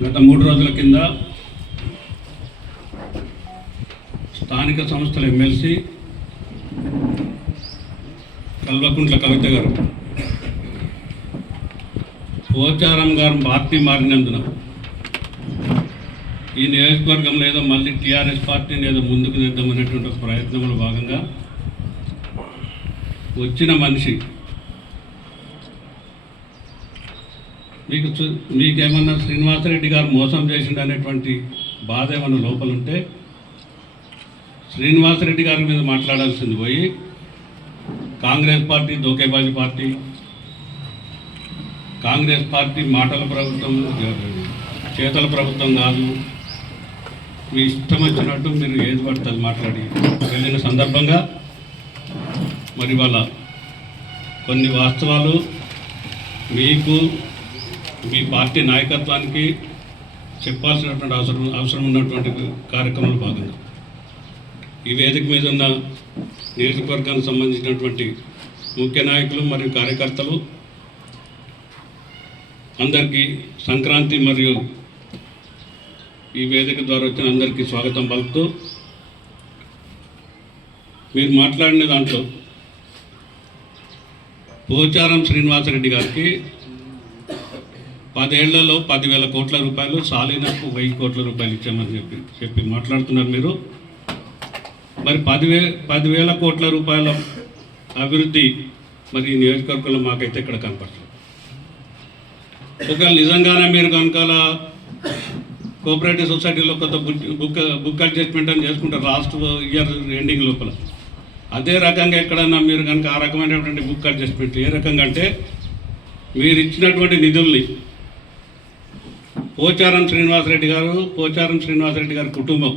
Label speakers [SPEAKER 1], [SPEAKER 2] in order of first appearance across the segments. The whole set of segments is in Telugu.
[SPEAKER 1] గత మూడు రోజుల కింద స్థానిక సంస్థల ఎమ్మెల్సీ కల్వకుంట్ల కవిత గారు పోచారం గారు పార్టీ మారినందున ఈ నియోజకవర్గంలో ఏదో మళ్ళీ టీఆర్ఎస్ పార్టీని ఏదో ముందుకు తెద్దామనేటువంటి ఒక ప్రయత్నంలో భాగంగా వచ్చిన మనిషి మీకు మీకేమన్నా శ్రీనివాసరెడ్డి గారు మోసం చేసిండు అనేటువంటి బాధ ఏమన్నా లోపలుంటే శ్రీనివాసరెడ్డి గారి మీద మాట్లాడాల్సింది పోయి కాంగ్రెస్ పార్టీ దోకేబాజీ పార్టీ కాంగ్రెస్ పార్టీ మాటల ప్రభుత్వం చేతల ప్రభుత్వం కాదు. మీ ఇష్టం వచ్చినట్టు మీరు ఏది పడుతుంది మాట్లాడి. వెళ్ళిన సందర్భంగా మరి వాళ్ళ కొన్ని వాస్తవాలు మీకు మీ పార్టీ నాయకత్వానికి చెప్పాల్సినటువంటి అవసరం అవసరం ఉన్నటువంటి కార్యక్రమంలో భాగంగా. ఈ వేదిక మీద ఉన్న నియోజకవర్గానికి సంబంధించినటువంటి ముఖ్య నాయకులు మరియు కార్యకర్తలు అందరికీ సంక్రాంతి మరియు ఈ వేదిక ద్వారా వచ్చిన అందరికీ స్వాగతం పలుకుతూ మీరు మాట్లాడిన దాంట్లో పోచారం శ్రీనివాసరెడ్డి గారికి పదేళ్ళలో పదివేల కోట్ల రూపాయలు సాలీనకు వెయ్యి కోట్ల రూపాయలు ఇచ్చామని చెప్పి చెప్పి మాట్లాడుతున్నారు మీరు. మరి పదివే పదివేల కోట్ల రూపాయల అభివృద్ధి మరి ఈ నియోజకవర్గంలో మాకైతే ఇక్కడ కనపడలేదు. ఒకవేళ నిజంగానే మీరు కనుక కోఆపరేటివ్ సొసైటీలో కొంత బుక్ బుక్ బుక్ అడ్జస్ట్మెంట్ అని చేసుకుంటారు లాస్ట్ ఇయర్ ఎండింగ్ లోపల అదే రకంగా ఎక్కడన్నా మీరు కనుక ఆ రకమైనటువంటి బుక్ అడ్జస్ట్మెంట్ ఏ రకంగా అంటే మీరు ఇచ్చినటువంటి నిధుల్ని పోచారం శ్రీనివాసరెడ్డి గారు పోచారం శ్రీనివాసరెడ్డి గారి కుటుంబం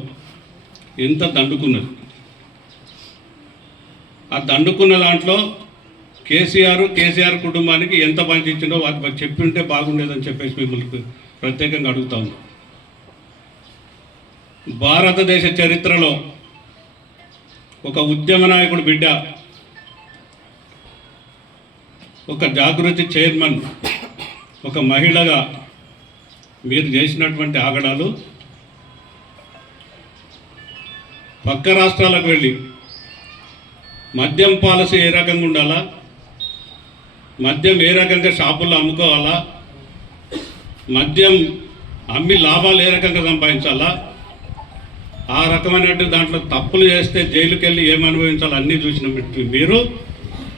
[SPEAKER 1] ఎంత దండుకున్నది. ఆ దండుకున్న దాంట్లో కేసీఆర్ కేసీఆర్ కుటుంబానికి ఎంత పంచించిందో వాటి చెప్పి ఉంటే బాగుండేదని చెప్పేసి మిమ్మల్ని ప్రత్యేకంగా అడుగుతా ఉన్నాం. భారతదేశ చరిత్రలో ఒక ఉద్యమ నాయకుడు బిడ్డ ఒక జాగృతి చైర్మన్ ఒక మహిళగా మీరు చేసినటువంటి ఆగడాలు పక్క రాష్ట్రాలకు వెళ్ళి మద్యం పాలసీ ఏ రకంగా ఉండాలా? మద్యం ఏ రకంగా షాపుల్లో అమ్ముకోవాలా? మద్యం అమ్మి లాభాలు ఏ రకంగా సంపాదించాలా? ఆ రకమైనటువంటి దాంట్లో తప్పులు చేస్తే జైలుకి వెళ్ళి ఏం అన్నీ చూసిన మీరు.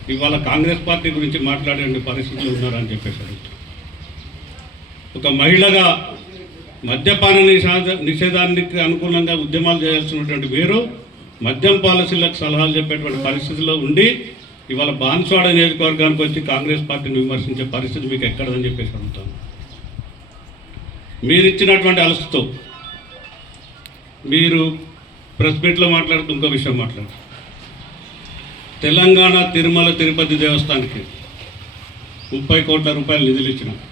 [SPEAKER 1] ఇవాళ కాంగ్రెస్ పార్టీ గురించి మాట్లాడే పరిస్థితులు ఉన్నారని చెప్పేసి ఒక మహిళగా మద్యపాన నిషేధ నిషేధానికి అనుకూలంగా ఉద్యమాలు చేయాల్సినటువంటి మీరు మద్యం పాలసీలకు సలహాలు చెప్పేటువంటి పరిస్థితిలో ఉండి ఇవాళ బాన్స్వాడ నియోజకవర్గానికి వచ్చి కాంగ్రెస్ పార్టీని విమర్శించే పరిస్థితి మీకు ఎక్కడదని చెప్పేసి అడుగుతాను. మీరు ఇచ్చినటువంటి అలసతో మీరు ప్రెస్ మీట్లో మాట్లాడుతూ ఇంకో విషయం మాట్లాడారు తెలంగాణ తిరుమల తిరుపతి దేవస్థానానికి ముప్పై కోట్ల రూపాయలు నిధులు ఇచ్చినారు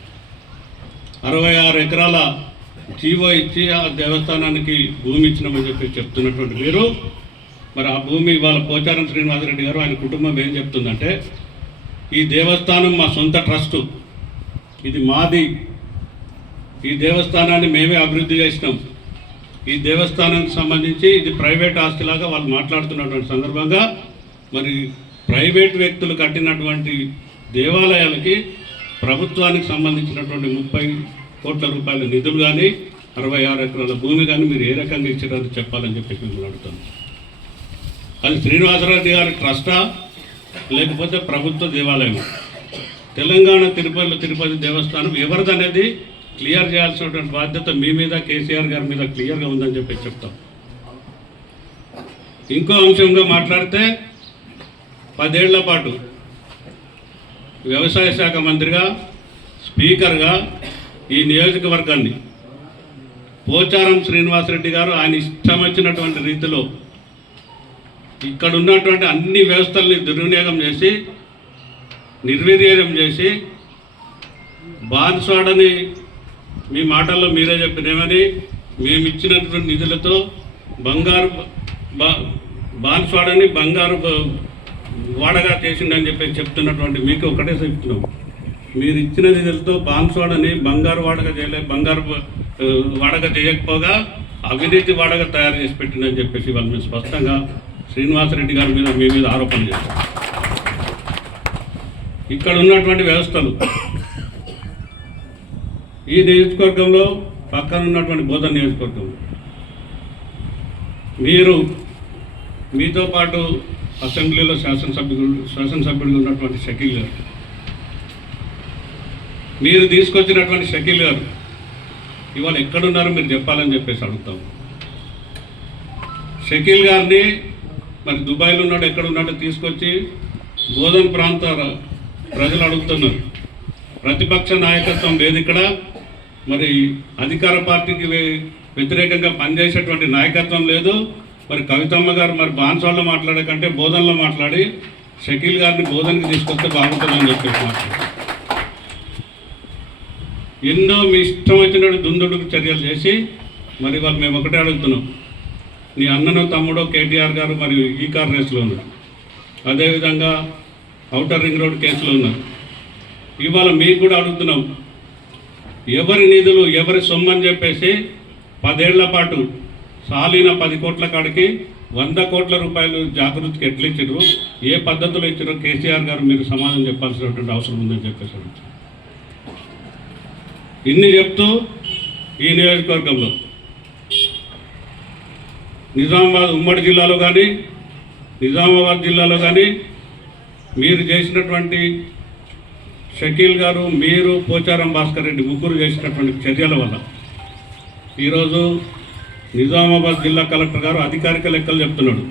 [SPEAKER 1] అరవై ఆరు ఎకరాల జీవో ఇచ్చి ఆ దేవస్థానానికి భూమి ఇచ్చినామని చెప్పి చెప్తున్నటువంటి మీరు. మరి ఆ భూమి వాళ్ళ పోచారం శ్రీనివాసరెడ్డి గారు ఆయన కుటుంబం ఏం చెప్తుందంటే ఈ దేవస్థానం మా సొంత ట్రస్టు. ఇది మాది. ఈ దేవస్థానాన్ని మేమే అభివృద్ధి చేసినాం. ఈ దేవస్థానానికి సంబంధించి ఇది ప్రైవేట్ ఆస్తిలాగా వాళ్ళు మాట్లాడుతున్నటువంటి సందర్భంగా మరి ప్రైవేట్ వ్యక్తులు కట్టినటువంటి దేవాలయాలకి ప్రభుత్వానికి సంబంధించినటువంటి ముప్పై కోట్ల రూపాయల నిధులు కానీ అరవై ఆరు ఎకరాల భూమి కానీ మీరు ఏ రకంగా ఇచ్చారని చెప్పాలని చెప్పేసి మిమ్మల్ని అడుగుతాను. అది శ్రీనివాసరెడ్డి గారి ట్రస్టా? లేకపోతే ప్రభుత్వ దేవాలయం తెలంగాణ తిరుపతిలో తిరుపతి దేవస్థానం ఎవరిదనేది క్లియర్ చేయాల్సినటువంటి బాధ్యత మీ మీద కేసీఆర్ గారి మీద క్లియర్గా ఉందని చెప్పి చెప్తాం. ఇంకో అంశంగా మాట్లాడితే పదేళ్ళ పాటు వ్యవసాయ శాఖ మంత్రిగా స్పీకర్గా ఈ నియోజకవర్గాన్ని పోచారం శ్రీనివాసరెడ్డి గారు ఆయన ఇష్టం వచ్చినటువంటి రీతిలో ఇక్కడ ఉన్నటువంటి అన్ని వ్యవస్థల్ని దుర్వినియోగం చేసి నిర్వీర్యం చేసి బాన్స్వాడని మీ మాటల్లో మీరే చెప్పినేమని మేము ఇచ్చినటువంటి నిధులతో బంగారు బా బాన్స్వాడని బంగారు వాడగా చేసిండని చెప్పి చెప్తున్నటువంటి మీకు ఒకటే చెప్తున్నాం. మీరు ఇచ్చిన నిధులతో బాన్స్వాడని బంగారు వాడగా చేయలే బంగారు బ- వాడక చేయకపోగా అవినీతి వాడక తయారు చేసి పెట్టిందని చెప్పేసి వాళ్ళు మేము స్పష్టంగా శ్రీనివాసరెడ్డి గారి మీద మీ మీద ఆరోపణ చేస్తాం. ఇక్కడ ఉన్నటువంటి వ్యవస్థలు ఈ నియోజకవర్గంలో పక్కన ఉన్నటువంటి బోధన నియోజకవర్గం. మీరు మీతో పాటు అసెంబ్లీలో శాసనసభ్యులు శాసనసభ్యుడిగా ఉన్నటువంటి షకీల్ గారు. మీరు తీసుకొచ్చినటువంటి షకీల్ గారు ఇవాళ ఎక్కడున్నారో మీరు చెప్పాలని చెప్పేసి అడుగుతాం. షకీల్ గారిని మరి దుబాయ్లో ఉన్నాడు ఎక్కడ ఉన్నాడో తీసుకొచ్చి బోధన ప్రాంత ప్రజలు అడుగుతున్నారు. ప్రతిపక్ష నాయకత్వం లేదు ఇక్కడ. మరి అధికార పార్టీకి వ్యతిరేకంగా పనిచేసేటువంటి నాయకత్వం లేదు. మరి కవితమ్మ గారు మరి బాన్సాల్లో మాట్లాడే కంటే బోధనలో మాట్లాడి షకీల్ గారిని బోధనకి తీసుకొస్తే బాగుంటుందని చెప్పేసి మాట్లాడారు. ఎన్నో మీ ఇష్టం వచ్చినట్టు దుందుడుకు చర్యలు చేసి మరి వాళ్ళు మేము ఒకటే అడుగుతున్నాం. నీ అన్నను తమ్ముడో కేటీఆర్ గారు మరి ఈ కార్ రేసులో ఉన్నారు. అదేవిధంగా అవుటర్ రింగ్ రోడ్ కేసులో ఉన్నారు. ఇవాళ మీకు కూడా అడుగుతున్నాం. ఎవరి నిధులు ఎవరి సొమ్ము అని చెప్పేసి పదేళ్ళ పాటు సాలిన పది కోట్ల కాడికి వంద కోట్ల రూపాయలు జాగృతికి ఎట్లా ఇచ్చారు ఏ పద్ధతిలో ఇచ్చారో కేసీఆర్ గారు మీరు సమాధానం చెప్పాల్సినటువంటి అవసరం ఉందని చెప్పేసి ఇన్ని చెప్తూ ఈ నియోజకవర్గంలో. నిజామాబాద్ ఉమ్మడి జిల్లాలో కానీ నిజామాబాద్ జిల్లాలో కానీ మీరు చేసినటువంటి షకీల్ గారు మీరు పోచారం భాస్కర్ రెడ్డి ముగ్గురు చేసినటువంటి చర్యల వల్ల ఈరోజు నిజామాబాద్ జిల్లా కలెక్టర్ గారు అధికారిక లెక్కలు చెప్తున్నాడు.